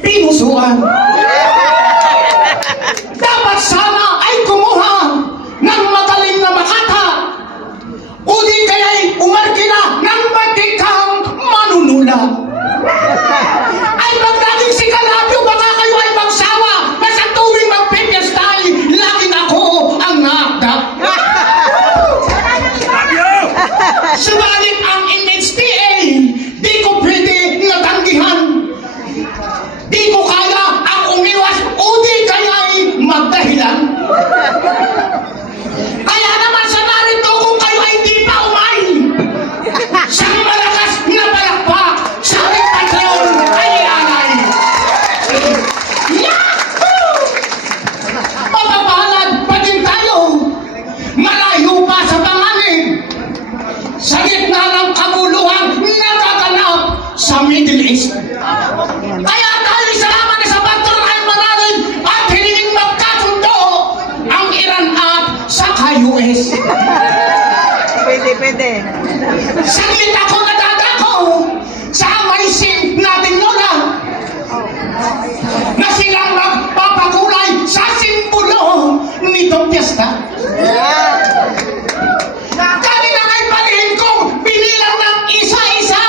pinusuan. Dapat sana ay kumuha ng magaling na makata o di kaya'y umarkila ng matikang manunula. Ay magdaging sigalabyo, baka kayo ay magsawa na sa tuwing magpipiyastay, laging ako ang nakakdak. Subalit ang MHTA, di ko pwede natanggihan. Di ko kaya ang umiwas o di kaya'y magdahilan. Kaya naman sa narito kung kayo ay di pa umay, siyang malakas na palakpak sa ating Patreon ay ianay. Yahoo! Mapapalad pa din tayo, malayo pa sa panganib, sa gitna ng kaguluhan nagaganap sa Middle East. Kaya tayo salamat sa Patreon ay manalig at hilingin magkasundo ang Iran at saka US. Pwede. Saglit ako nadadako sa amazing nating lola na silang magpapakulay sa simbolo nitong piyesta. Kanina kay palihin kong binilang ng isa-isa,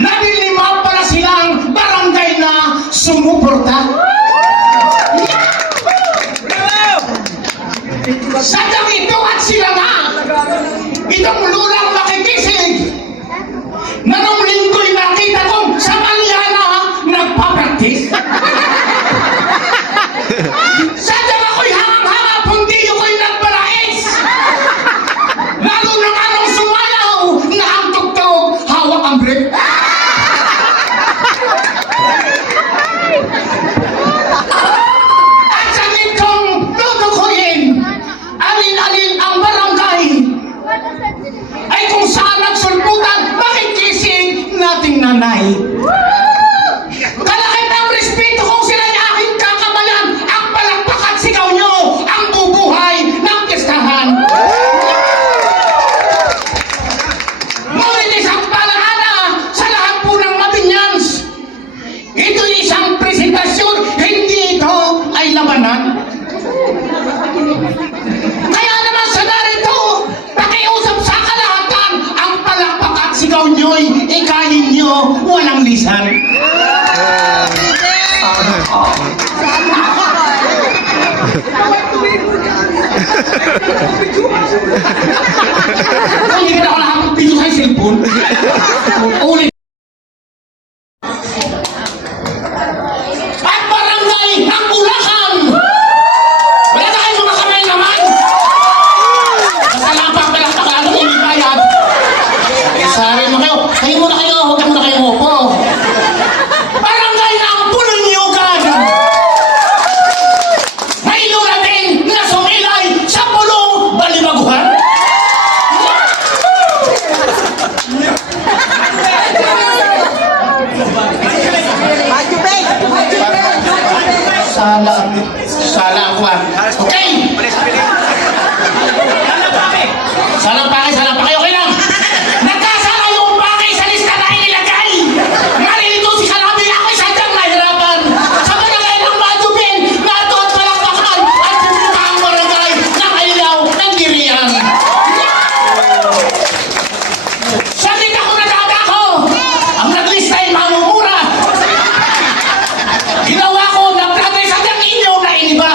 nalilima pala silang barangay na sumuporta. Sadyang ito at sila nga, itong lulang makikisig, na nung linggo'y nakita kong sa Maliana nagpapraktis. Sadyang ako'y hangang-hanga, pundiyo ko'y nagbalais. Lalo nang anong sumayaw na ang tugtog, hawak ang brick. At sa nitong tutukuyin, alin-alin ang barangay, ay kung saan nagsulputan, makikisig nating nanay. Kalakit ang respeto kung sila niya aking kakamayan, ang palakpak at sigaw nyo, ang bubuhay ng pistahan. Ngunit isang palaala sa lahat po ng Mabinyans. Ito'y isang presentasyon, hindi ito ay labanan. Kaya naman sa narito, pakiusap sa kalahatan, ang palakpak at sigaw nyo'y ikanin nyo walang lisan. Hindi ka na ako nakapagpito sa cellphone. Ulit. At barangay ng Bulacan! Wala na kayo mga kamay naman! Masalapak palakpak lalo hindi bayad. Sabi mo kayo muna kayo, huwag muna kayo upo. Barangay ng Pulunyugan! May lulating na sumilay sa pulong Balibaguhan. Sala ako ah. Okay! Salang pakay, okay lang. Nagkasala yung pakay sa lista na inilagay. Nalilito si Kalabi, ako'y sadyang nahirapan. Sa barangay ng Madubin, nato at palakpakan at pumunta ang barangay ng Ailaw ng Dirian. Saglit ako nadadako. Ang naglista ay mamumura. Ginawa ko na plato'y sadyang inyo na iniba.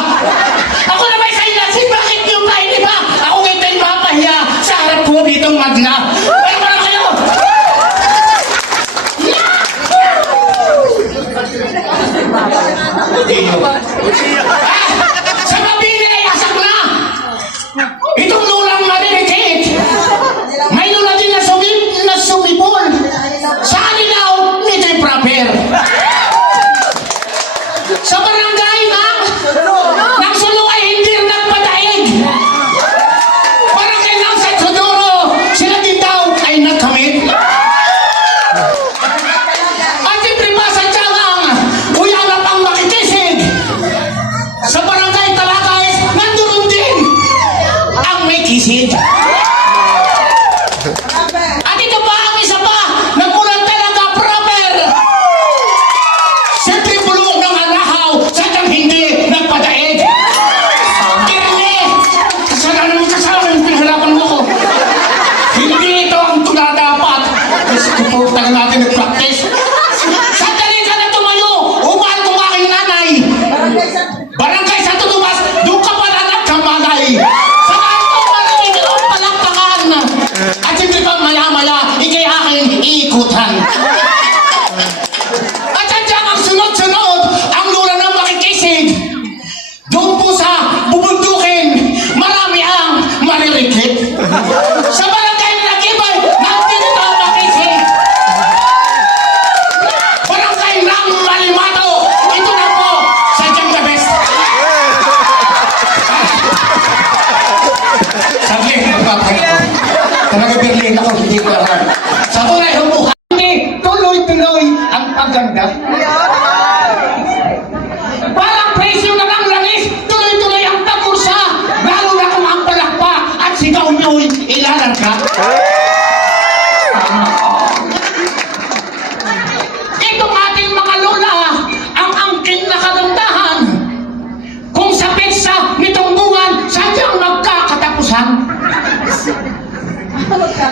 Ako na may sainasin, bakit nyo pa iniba? Ako ngayong mapahiya sa harap ko ditong madla. Pero parang kayo! Sa Mabini ay asak na! Itong lulang marinikit! May lula din na sumipol! Sa Alinaw, nito'y proper! Sa barangay ng Sulu ay hindi nagpadaig. Barangay ng San Sodoro, sila din daw ay nagkamit. At siyempre pa sa Tiyangang, uyanap ang makikisig. Sa barangay Talakay, nandun din ang may kisig. At ito pa ang isa pa, nagmulan talaga proper. Siyempre bulong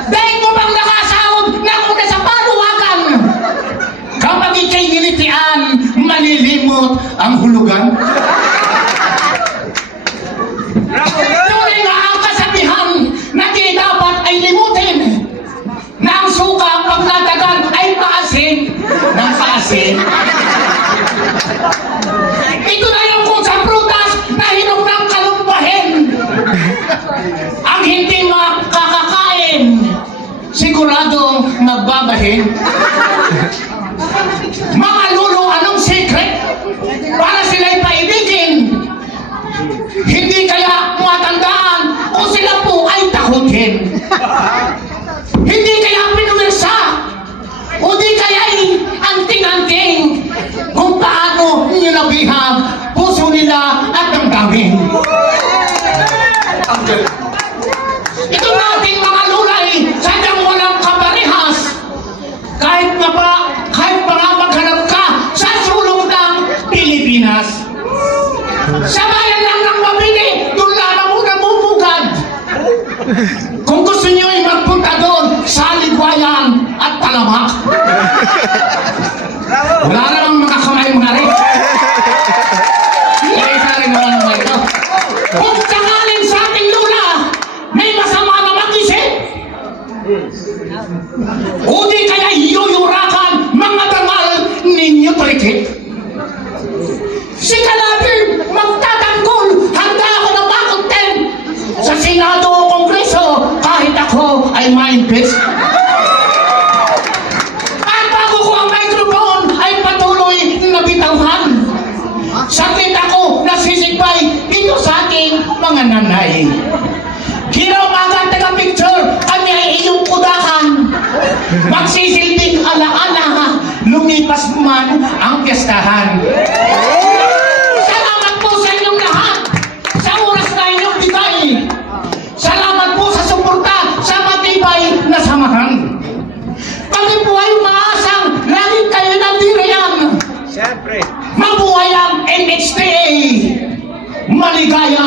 Dahil mo bang nakasahod na una sa paluwagan? Kapag ika'y nilitian, malilimot ang hulugan. Tuloy nga ang kasabihan na di dapat ay limutin na ang suka pag natagan ay paasin ng paasin. Ito na yung kung sa prutas na hinog ng kalumpahin. Ang hindi makakakain, siguradong magbabahin. Mga lulo, anong secret para sila'y paibigin? Hindi kaya matandaan o sila po ay takutin? Hindi kaya pinuwersa o di kaya'y anting-anting kung paano nilabihag puso nila at damdamin? Ito nating mga lulay sadyang walang kaparehas. Kahit pa nga maghanap ka sa sulong ng Pilipinas. Sa bayan lang ng Mabini, doon lang mo namumugad. Kung gusto nyo ay magpunta doon sa Ligwayan at Talamak. Wala namang mga kamay mga rin. Hindi sa rin wala naman ito. Kung sakalin sa ating lula, may masama na mag-isip. O di kaya yuyurakan mga dangal ninyo trikit. Si Kalabir magtatanggol, handa ako na makontent sa Senado o Kongreso kahit ako ay ma-impeach. At bago ko ang microphone ay patuloy na bitawhan. Sakit ako nasisikbay dito sa ating mga nanay. Hiraw agad taga-picture, kami ay iyong kudakan. Magsisilbing alaala, lumipas man ang piyestahan. Salamat po sa inyong lahat sa oras na inyong bigay. Salamat po sa suporta sa matibay na samahan. Kami po ay umaasang laging kayo nandiriyan. Siyempre. Mabuhay ang NHTA! Maligaya